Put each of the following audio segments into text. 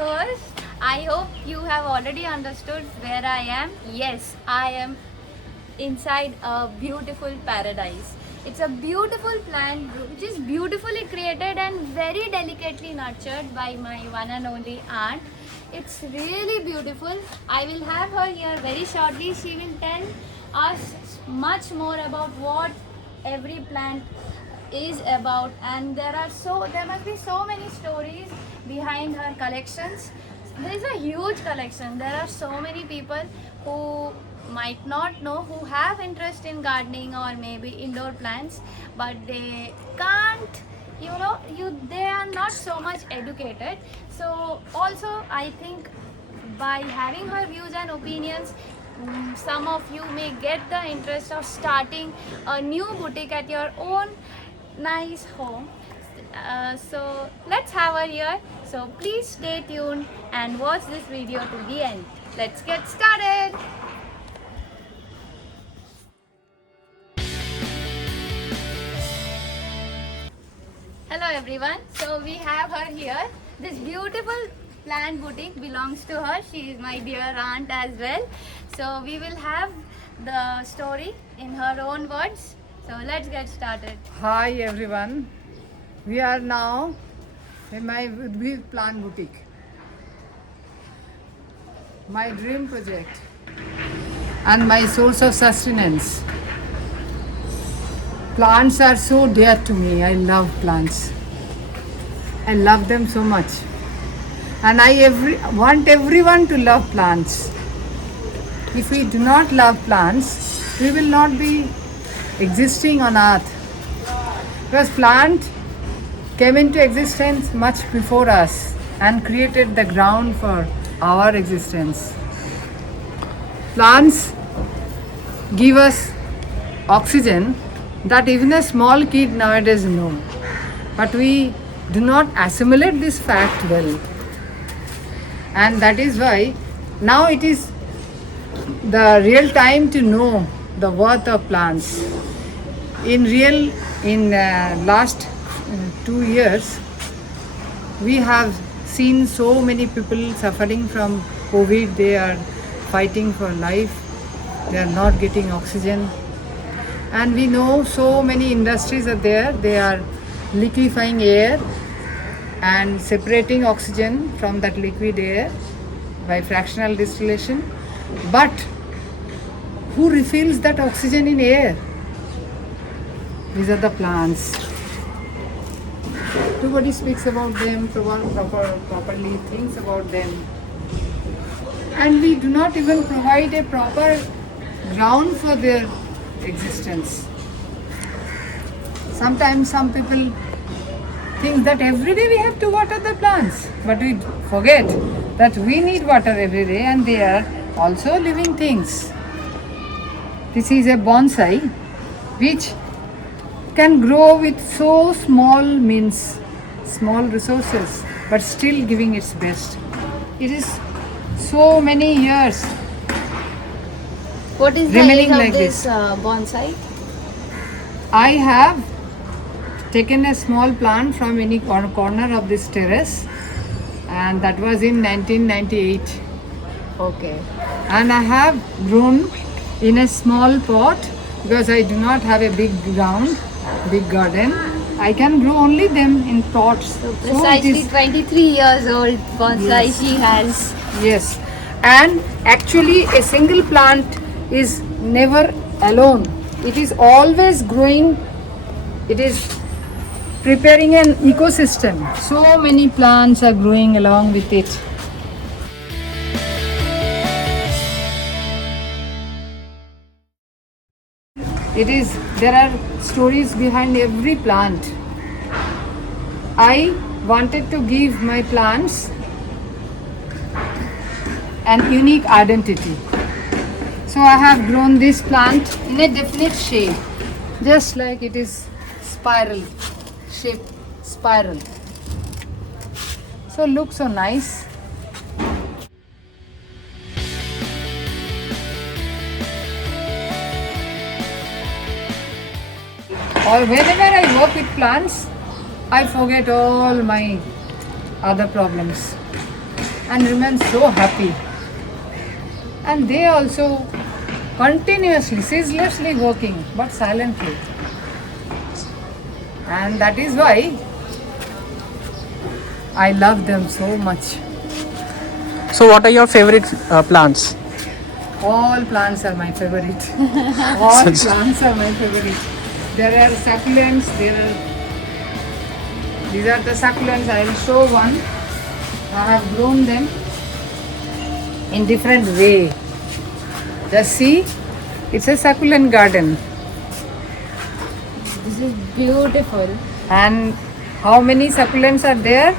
viewers. I hope you have already understood where I am. Yes, I am inside a beautiful paradise. It's a beautiful plant which is beautifully created and very delicately nurtured by my one and only aunt. It's really beautiful. I will have her here very shortly. She will tell us much more about what every plant is about, and there must be so many stories behind her collections. There is a huge collection. There are so many people who might not know, who have interest in gardening or maybe indoor plants, but they can't, they are not so much educated. So also I think by having her views and opinions, some of you may get the interest of starting a new boutique at your own nice home. So let's have her here. So please stay tuned and watch this video to the end. Let's get started. Hello everyone. So we have her here. This beautiful plant boutique belongs to her. She is my dear aunt as well. So we will have the story in her own words. So let's get started. Hi everyone, we are now in my Udbid Plant Boutique, my dream project and my source of sustenance. Plants are so dear to me. I love plants. I love them so much, and I want everyone to love plants. If we do not love plants, we will not be existing on earth, because plant came into existence much before us and created the ground for our existence. Plants give us oxygen that even a small kid nowadays know, but we do not assimilate this fact well, and that is why now it is the real time to know the worth of plants. In last 2 years, we have seen so many people suffering from COVID. They are fighting for life. They are not getting oxygen. And we know so many industries are there. They are liquefying air and separating oxygen from that liquid air by fractional distillation. But who refills that oxygen in air? These are the plants. Nobody speaks about them, properly thinks about them. And we do not even provide a proper ground for their existence. Sometimes some people think that every day we have to water the plants, but we forget that we need water every day and they are also living things. This is a bonsai which can grow with so small means, small resources, but still giving its best. It is so many years. What is the remaining age of like this this. bonsai? I have taken a small plant from any corner of this terrace, and that was in 1998. Okay. And I have grown in a small pot because I do not have a big ground, big garden. I can grow only them in pots. So it precisely is- 23 years old bonsai Yes. she has. Yes, and actually a single plant is never alone. It is always growing. It is preparing an ecosystem. So many plants are growing along with it. There are stories behind every plant. I wanted to give my plants an unique identity. So I have grown this plant in a definite shape, just like it is spiral, shape spiral. So look so nice. Or whenever I work with plants, I forget all my other problems. and remain so happy. And they also continuously, ceaselessly working, but silently. And that is why I love them so much. So, what are your favorite plants? All plants are my favorite. All Such- plants are my favorite. There are succulents, these are the succulents. I will show one. I have grown them in different way. Just see, it's a succulent garden. This is beautiful. And how many succulents are there?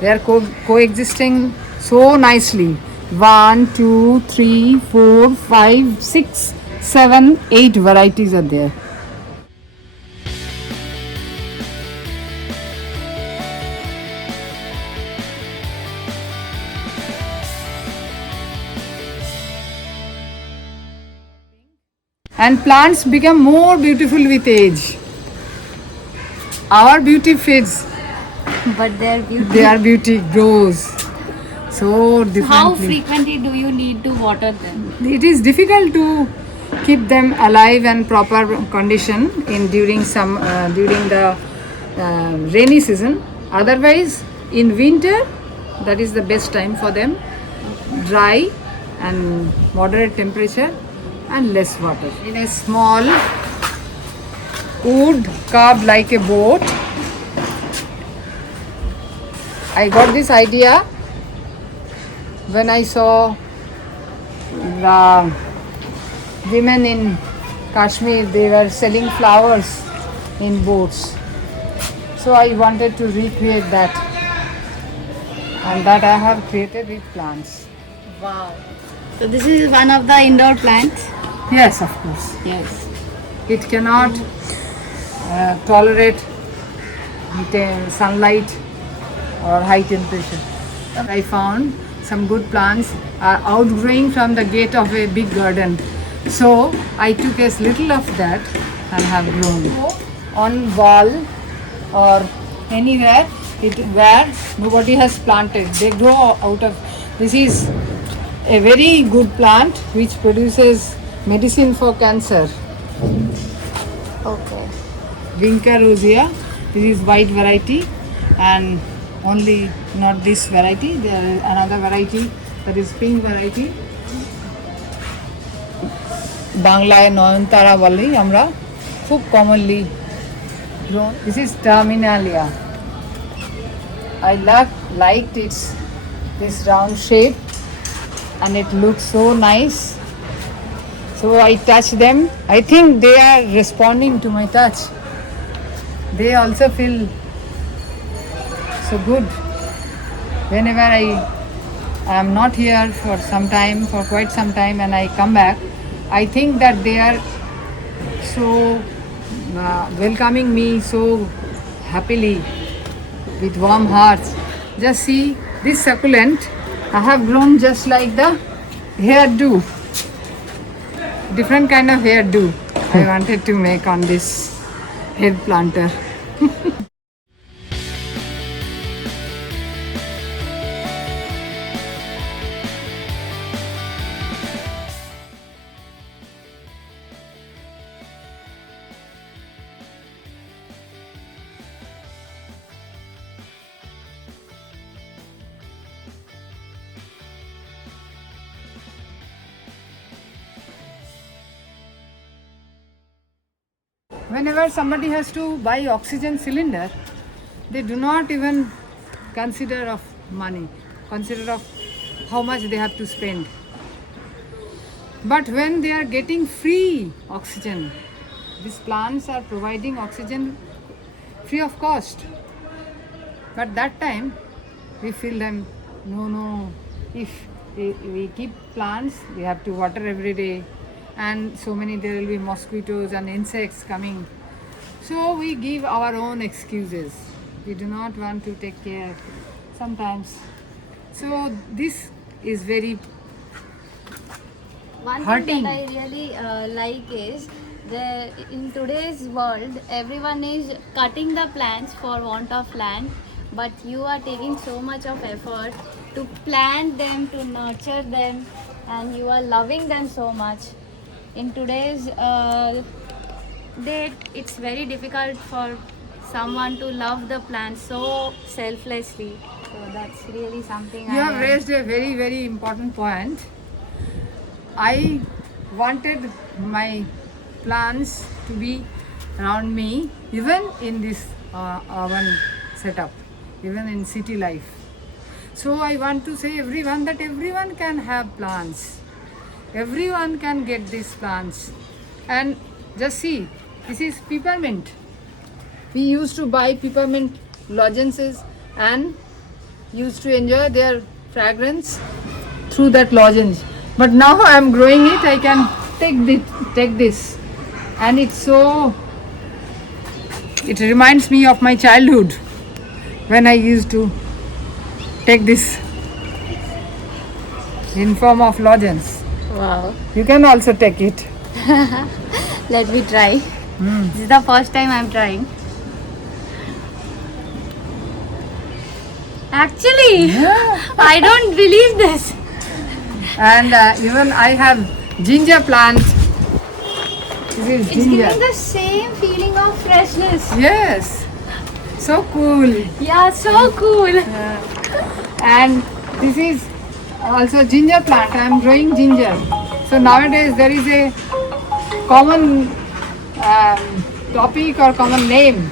They are coexisting so nicely. 1, 2, 3, 4, 5, 6, 7, 8 varieties are there. And plants become more beautiful with age. Our beauty fades, But they're beautiful. their beauty grows so differently. How frequently do you need to water them? It is difficult to keep them alive and proper condition in during the rainy season. Otherwise, in winter, that is the best time for them. Dry and moderate temperature and less water. In a small wood carved like a boat, I got this idea when I saw the women in Kashmir, they were selling flowers in boats. So I wanted to recreate that, and that I have created with plants. Wow. So this is one of the indoor plants. Yes, of course. Yes. It cannot tolerate sunlight or high temperature. I found some good plants are outgrowing from the gate of a big garden. So I took a little of that and have grown on wall or anywhere where nobody has planted. They grow out of. This is a very good plant which produces medicine for cancer. Okay. Vinca rosea. This is white variety, and only not this variety. There is another variety that is pink variety. বাংলায় নয়নতারা বলি আমরা, খুব commonly grown. This is Terminalia. I liked this round shape, and it looks so nice. So I touch them. I think they are responding to my touch. They also feel so good. Whenever I am not here for some time, for quite some time, and I come back, I think that they are so welcoming me so happily with warm hearts. Just see this succulent. I have grown just like the hairdo. Different kind of hairdo I wanted to make on this head planter. Whenever somebody has to buy oxygen cylinder, they do not even consider of money, consider of how much they have to spend. But when they are getting free oxygen, these plants are providing oxygen free of cost. But that time we feel them, no, if we keep plants, we have to water every day, and so many there will be mosquitoes and insects coming. So we give our own excuses. We do not want to take care sometimes. So this is very One hurting. thing that I really like is in today's world, everyone is cutting the plants for want of land, but you are taking so much of effort to plant them, to nurture them, and you are loving them so much. In today's date, it's very difficult for someone to love the plant so selflessly. So that's really something You I have am. raised a very, very important point. I wanted my plants to be around me, even in this urban setup, even in city life. So I want to say everyone that everyone can have plants. Everyone can get these plants. And just see, this is peppermint. We used to buy peppermint lozenges and used to enjoy their fragrance through that lozenge. But now I am growing it, I can take this. And it's so, it reminds me of my childhood when I used to take this in form of lozenge. Wow. You can also take it. Let me try. This is the first time I'm trying. Actually, I don't believe this. And even I have ginger plant. This is It's ginger. giving the same feeling of freshness. Yes, so cool. Yeah, so cool. And this is also ginger plant. I am growing ginger. So nowadays there is a common topic or common name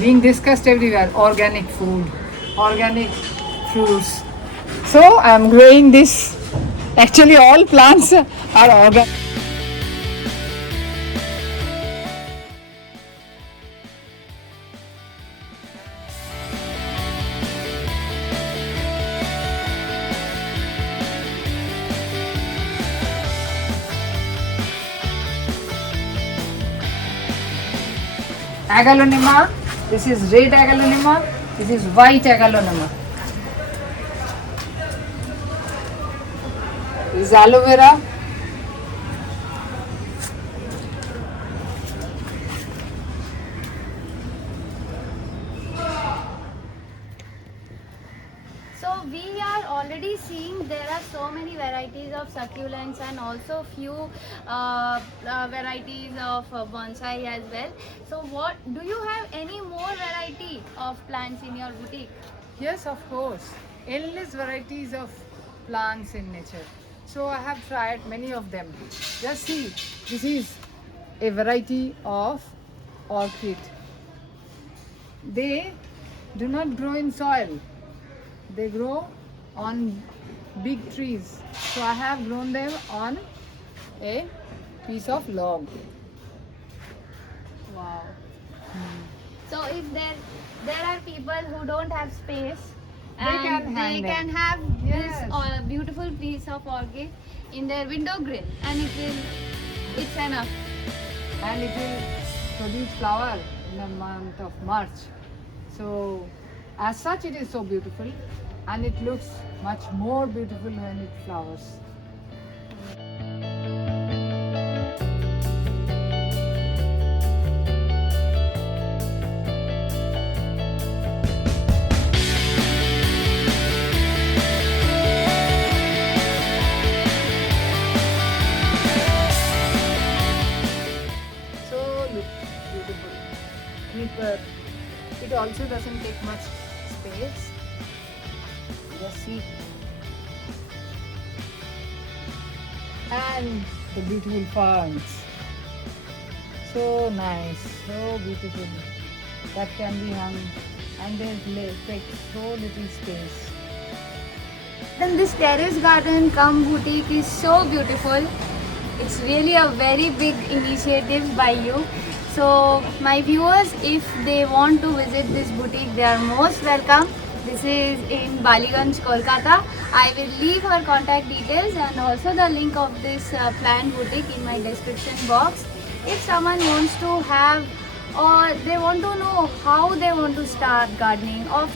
being discussed everywhere: organic food, organic fruits. So I am growing this. Actually, all plants are organic. Aglaonema. This is red aglaonema. This is white aglaonema. This is aloe vera. So we are already seeing there are so many varieties of succulents and also few varieties of bonsai as well. So what do you have any more variety of plants in your boutique? Yes, of course. Endless varieties of plants in nature. So I have tried many of them. Just see, this is a variety of orchid. They do not grow in soil. They grow on big trees. So I have grown them on a piece of log. Wow. So if there are people who don't have space They can and hang they them. can have Yes. this beautiful piece of orchid in their window grill and it's enough. And it will produce flower in the month of March. So as such it is so beautiful, and it looks much more beautiful when it flowers. So look beautiful. Creeper. It also doesn't take much space. Just see. And the beautiful ferns. So nice, so beautiful. That can be hung, and they take so little space. Then this terrace garden cum boutique is so beautiful. It's really a very big initiative by you. So my viewers, if they want to visit this boutique, they are most welcome. This is in Baliganj, Kolkata. I will leave her contact details and also the link of this plant boutique in my description box. If someone wants to have or they want to know how they want to start gardening, or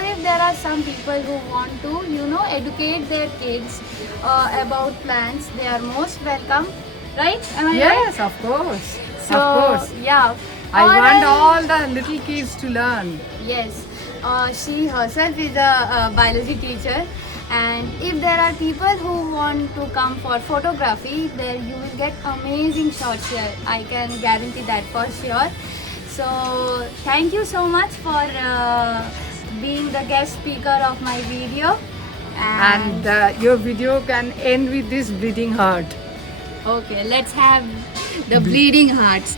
if there are some people who want to educate their kids about plants, they are most welcome, right? Am I right? Yes, of course. So Of course. yeah, I Or want all the little kids to learn. Yes, she herself is a biology teacher, And if there are people who want to come for photography, there you will get amazing shots here. I can guarantee that for sure. So thank you so much for being the guest speaker of my video. And your video can end with this bleeding heart. Okay, let's have the bleeding hearts.